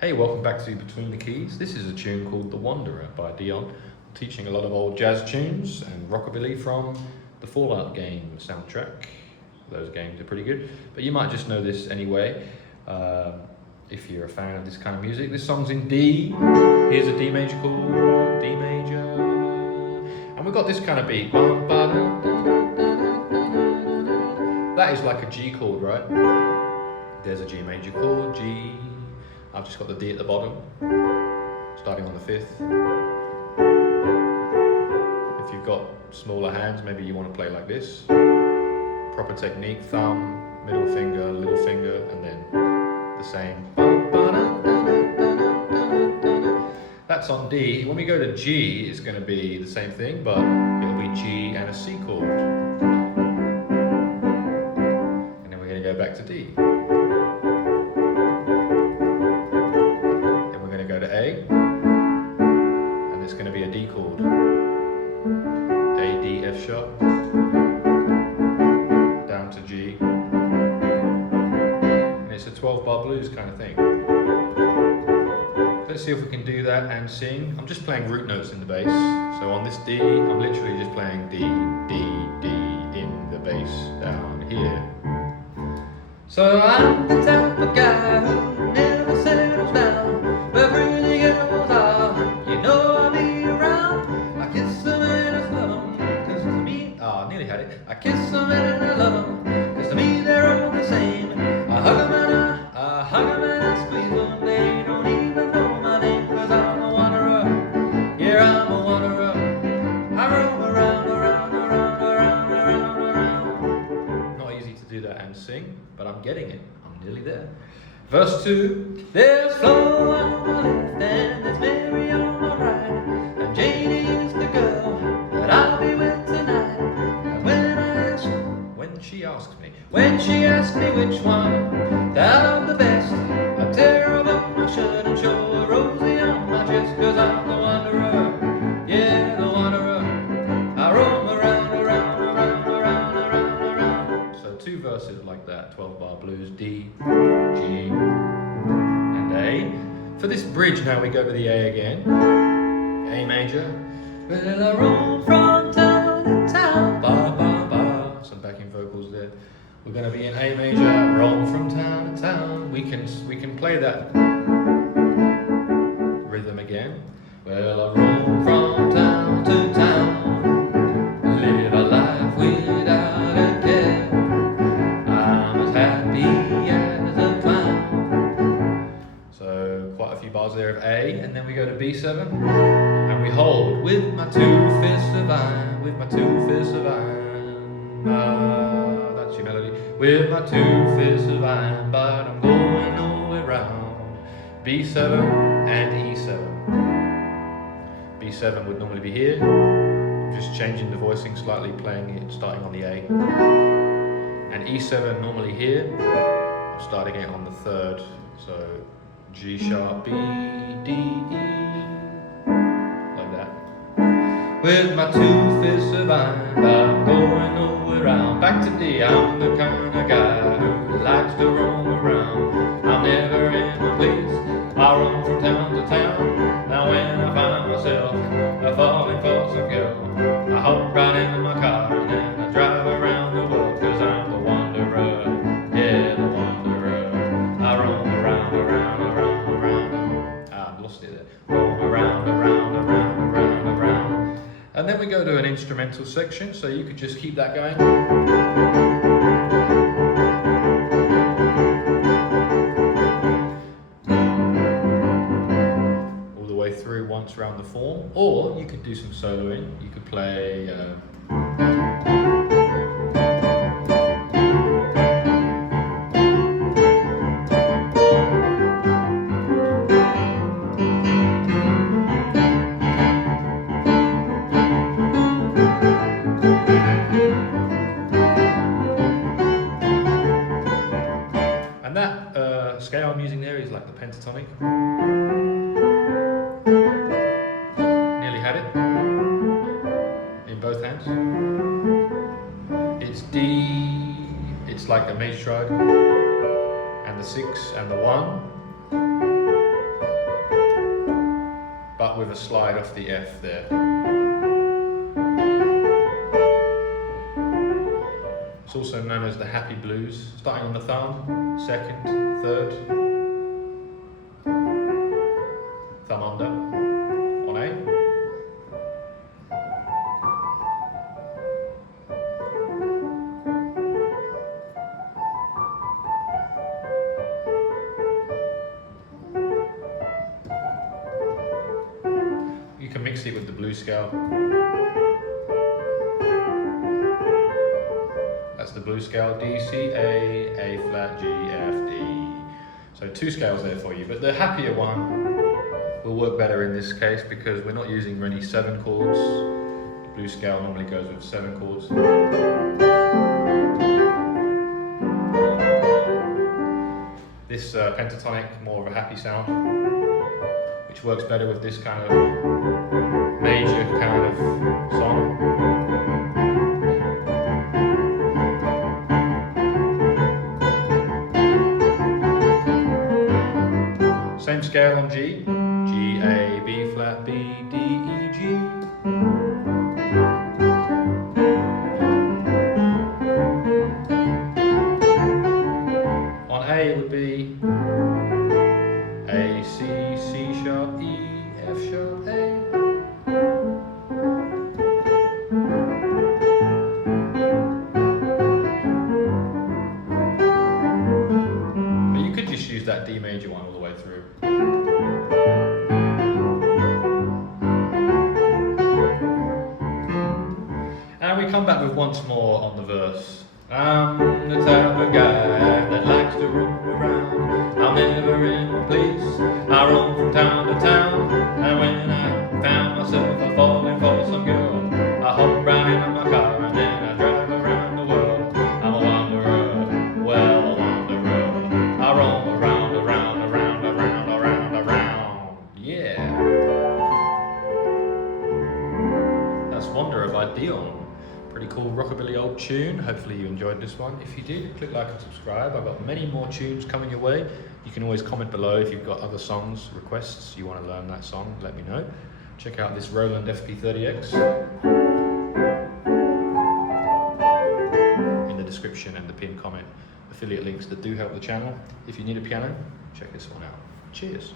Hey, welcome back to Between the Keys. This is a tune called The Wanderer by Dion. I'm teaching a lot of old jazz tunes and rockabilly from the Fallout game soundtrack. Those games are pretty good, but you might just know this anyway if you're a fan of this kind of music. This song's in D. Here's a D major chord, D major, and we've got this kind of beat. That is like a G chord, right? There's a G major chord, G. I've just got the D at the bottom, starting on the 5th. If you've got smaller hands, maybe you want to play like this. Proper technique, thumb, middle finger, little finger, and then the same. That's on D. When we go to G, it's going to be the same thing, but it'll be G and a C chord. And then we're going to go back to D. A, and it's going to be a D chord, A, D, F sharp, down to G, and it's a 12-bar blues kind of thing. Let's see if we can do that and sing. I'm just playing root notes in the bass, so on this D, I'm literally just playing D, D, D in the bass down here. So I'm the type of guy who never settles down. I kiss them and I love them, cause to me they're all the same. I hug them and I squeeze them. They don't even know my name, cause I'm a wanderer. Yeah, I'm a wanderer. I roam around. Not easy to do that and sing, but I'm getting it. I'm nearly there. Verse 2. There's Flo on my left and there's Mary on my right, and Janie is the girl that I'll be with tonight. When she asks me which one that I'm the best, I tear her up my shirt and show her Rosie on my chest, cause I'm the wanderer, yeah, the wanderer. I roam around. So 2 verses like that, 12-bar blues, D, G, and A. For this bridge now we go to the A again, A major. Well, I roam from town to town, some backing vocals there. We're going to be in A major, roll from town to town. We can play that rhythm again. Well, I roll from town to town, live a life without a care. I'm as happy as a clown. So quite a few bars there of A, and then we go to B7, and we hold with my 2 fists of iron, with my 2 fists of iron. That's your melody. With my 2 fists of iron, but I'm going nowhere round. B7 and E7. B7 would normally be here. I'm just changing the voicing slightly, playing it, starting on the A. And E7 normally here. I'm starting it on the 3rd. So G sharp, B, D, E. Like that. With my 2 fists of iron, but I'm going nowhere round. Back to D, I'm the kind of guy who likes to roam around. I'm never in one place, I roam from town to town. Now when I find myself falling for some girl, I hop right into my car and then I drive around the world, cause I'm the wanderer, yeah, the wanderer. I roam around. I've lost it there. Roam around. And then we go to an instrumental section, so you could just keep that going. All the way through once around the form, or you could do some soloing. You could play scale I'm using there is like the pentatonic. Nearly had it in both hands. It's D, it's like a major triad, and the 6 and the 1. start with a slide off the F there. It's also known as the happy blues, starting on the thumb, second, third, thumb under, on A. You can mix it with the blues scale. That's the blues scale, D, C, A flat, G, F, D. So 2 scales there for you, but the happier one will work better in this case because we're not using many 7 chords. The blues scale normally goes with 7 chords. This pentatonic, more of a happy sound, which works better with this kind of major kind of song. Same scale on G, G, A, B flat, B, D, E, G. On A it would be A, C, C sharp, E, F sharp, A. But you could just use that D major one all the way through. And we come back with once more on the verse. I'm the type of guy that likes to roam around. I'm never in one place. I roam from town to town. And when I found myself a falling for some girl, I hop right in my car and then I drive around the world. I'm a wanderer, well a wanderer. I roam around, around, around, around, around, around. Yeah. That's Wanderer by Dion. Pretty cool rockabilly old tune. Hopefully you enjoyed this one. If you did, click like and subscribe. I've got many more tunes coming your way. You can always comment below if you've got other songs, requests, you want to learn that song, let me know. Check out this Roland FP-30X in the description and the pinned comment. Affiliate links that do help the channel. If you need a piano, check this one out. Cheers.